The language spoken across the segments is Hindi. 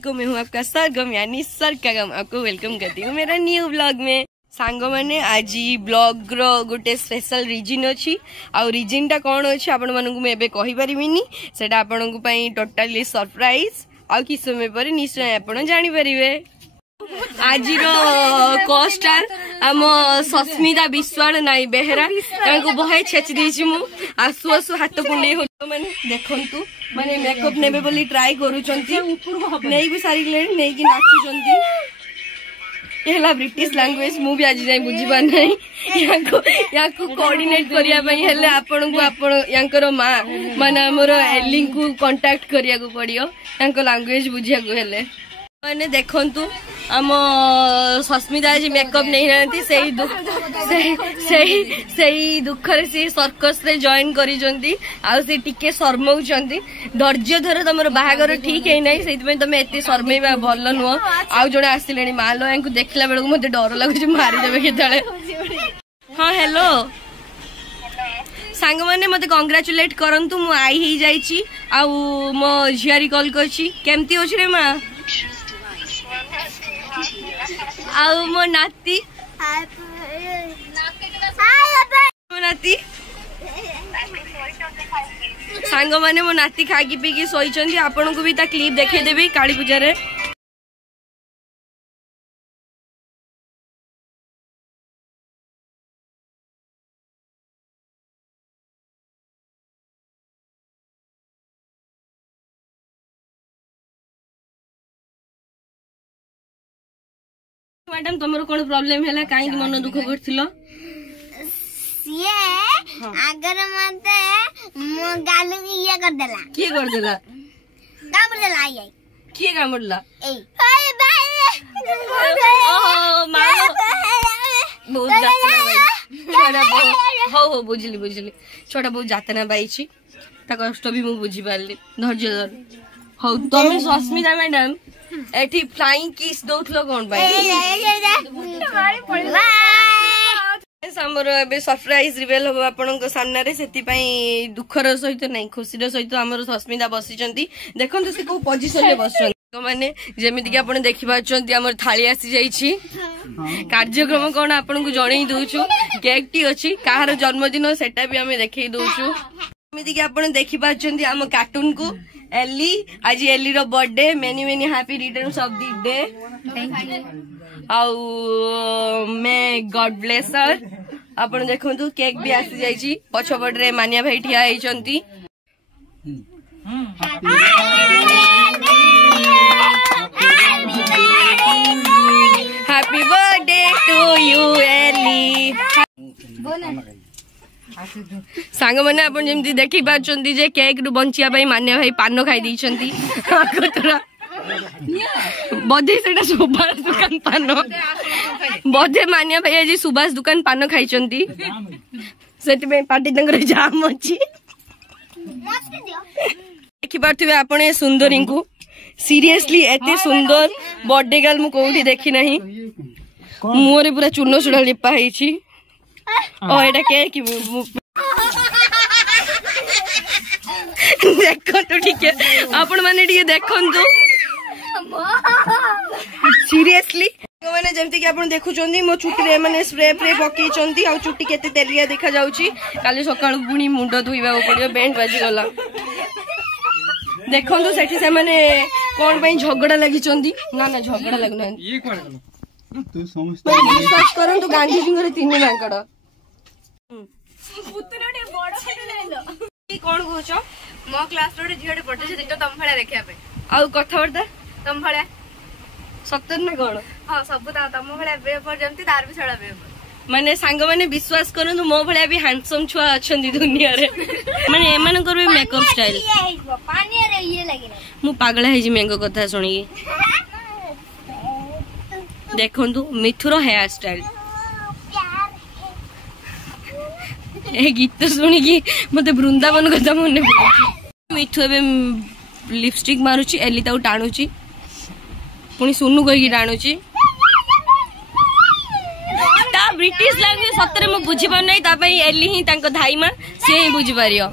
को मैं हूँ आपका सरगम यानी सरगम, आपको वेलकम करती हूँ मेरा न्यू ब्लॉग में। सांग मैंने आज ब्लॉग रो गोटे स्पेशल रिजन अच्छी आ रिजन टा कौन अच्छी आपण मानू मुझे कहि परिबिनी सेटा आपण को टोटली सरप्राइज आ कि समय पर निश्चय आपण जानि परिबे। आज कोस्टार आम सस्मिता विश्वाल नाई बेहरा को बहे छेची देछि मु आसु आसु हाथ कुंडे माने देखंतु माने मेकअप नेबे बोली ट्राई करूचंती नै भी सारी ले नै कि नाचुचंती। एला ब्रिटिश लैंग्वेज मु भी आज जाय बुझी पार नै याको कोऑर्डिनेट करिया पई हेले आपन को आपन यांकर मां माने हमर एलिंग को कांटेक्ट करिया को पड़ियो यांको लैंग्वेज बुझिया को हेले मैंने देखंतु आम सस्मिता आज मेकअप नहीं रहती सही दुखरे से सर्कस रे जॉइन करिसंती आ से टिके शर्माउचंती धैर्य धर तमर बाहागर ठीक है नहीं सेति तमे एते शर्मेबा भल नुह आ जणे आसिलेनी मालो यांको देखला बेलको मते डर लागुची मारी देबे केतळे। हां हेलो सांग माने मते कांग्रेचुलेट करंतु मु आई ही जाईची आ मो झियारी कॉल करची केमती होछ रे मा आउ मो नाती नाती सांग माने मो नाती खागी पीकी सोईचंदी आपन को भी ता क्लिप देखे देबी काली पूजा रे। मैडम तुमरो कोन प्रॉब्लम हैला काई मन दुख करथिलो सिए अगर मते गालू इया कर देला की कर देला कामड़ देला आई की कामड़ला ए ओहो मारो बहुत जातना हो बुझली छोटा बहुत जातना बाईची ता कष्ट भी मु बुझी पारली धैर्य धर हो तुम सस्मिता मैडम एठी फ्लाइंग किस दउथलो कोन हमर एबे सरप्राइज रिवेल हो आपन सामने रे सेति पई दुखर सहित नहीं खुशीर सहित हमर सस्मिता बसिचंती देखंतु से को पोजीशन रे बसचंती माने जेमिति कि आपन देखि पाचंती हमर थाली आसी जाईची कार्यक्रम कोन आपन को जणै दोछु केक टी अछि काहर जन्मदिन सेटा भी हमें देखै दोछु जेमिति कि आपन देखि पाचंती हम कार्टून को एली आज एली रो birthday many many happy returns of the day thank you आउ मैं गॉड ब्लेस हर आपण देखंतु केक भी आसी जाईची पछपट रे मानिया भाई ठिया आइचंती happy birthday to you Ellie. Song मैंने आप देखी पार्टी जे केक रु बंचिया मान्या भाई पान खाई देइछंती बधे से सुभाष दुकान पान बधे मान्या भाई आज सुभाष दुकान पान खाई से पार्टी जाम अच्छी देखी पारे आप सुंदरी को सीरियसली एते सुंदर बर्थडे गर्ल मु कोठी देखी नहीं मुहरे पूरा चूर्ण चूड़ा लिपा है देखो ठीक है आपण माने देखो सीरियसली मैंने जमती कि आपण देखुचंदी मो चुटी रे माने स्प्रे प्रे पकेइचंती आ चुटी केते तेलिया देखा जाउची काली सकाळ पुणी मुंड धोइबा पड़ियो बैंड बाजी गला देखंतु सेठी से माने कोन पई झगड़ा लागिचंदी ना ना झगड़ा लागना ये कोन तू समझ विश्वास करंतु गांधी जी रे तीन मांकड़ पुतनटे बड़ फटे लेलो की कोन कहछो मो क्लास रो झियोटे पटे से दितो तम भळा देखिया पे आ कथावरदा तम भळा सत्तर ना कोन हां सब तम भळा बे पर जमती तार भी छडा बे माने सांग माने विश्वास करनु मो भळा भी हैंडसम छुआ अछंदी दुनिया रे माने एमन कर मेकअप स्टाइल पानी रे ये लागिना मु पागल है जी मेंगो कथा सुनी देखंतु मिथुर हेयर स्टाइल ए गीत सुनी की मते वृंदावन कथा मन पड़ुची मिथु एबे लिपस्टिक मारुची एली ताऊ टाणुची पुनी सुनु कहि टाणुची ता ब्रिटिश लैंग्वेज सतरे मु बुझी पार नै ता पई एली ही तांको धाई मा से ही बुझी पारियो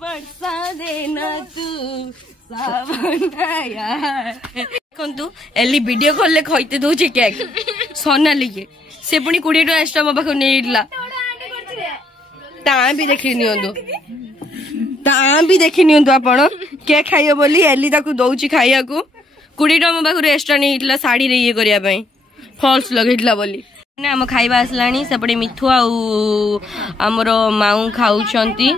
बरसा देना तू ଦେଖନ୍ତୁ ଏଲି ଭିଡିଓ କଲ୍ ରେ ଖଇତେ ଦଉଛି କେକ୍ ସୋନାଲି के से पुणी 20 टଙ୍କା एक्स्ट्रा मो पाखु नेइला ता भी देखि नियंतु आपण केक खाइयो बोली एली ताकू दउची खाइया को 20 टଙ୍କା मो पाखु एक्स्ट्रा नेइला साड़ी रे ये करिया पई फॉल्स लगेइला बोली ने हम खाइबा आसलानी सेपटे मिठू आमर माऊ खाऊछंती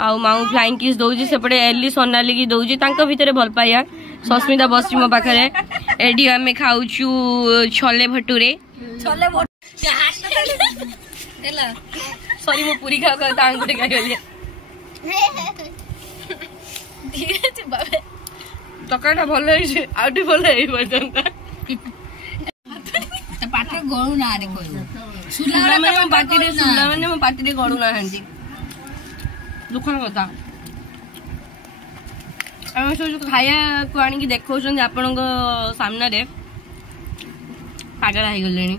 आउ माऊ फ्लाइंग किस दउजी सेपटे एली सोनाली की दउजी तांका भितरे भल पाया सस्मिता बसी मो पाखरे एडी हमें खाऊछु छोले भटूरे सॉरी मो पूरी खा कर तांग रे गले धीरे से बाबे तकाटा भल है आउटी भल है बजंता पाटे गळू ना रे कोइ सुला माने पाटी रे सुला माने मो पाटी रे गळू ना हंदी दुखन कथा हम सोचु खाया को आनी की देखौछन आपन को सामने रे पागल आइ गलेनी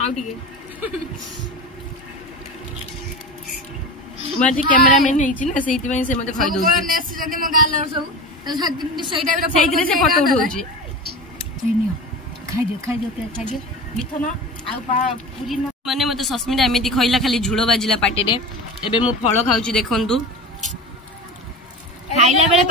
आउ ठीक माजी कैमरामैन हेछि ना सेति में से मते खइ दउ को नेस जने म गालर सब त सेइ टाइम रे सेति से फोटो उठौछि नियो खाइ दियो मिठो ना आउ पूरी ना माने मते सस्मिता एमिति खइला खाली झुलो बाजिला पाटी रे एबे मु फळ खाउछि देखंतु खाइला बेले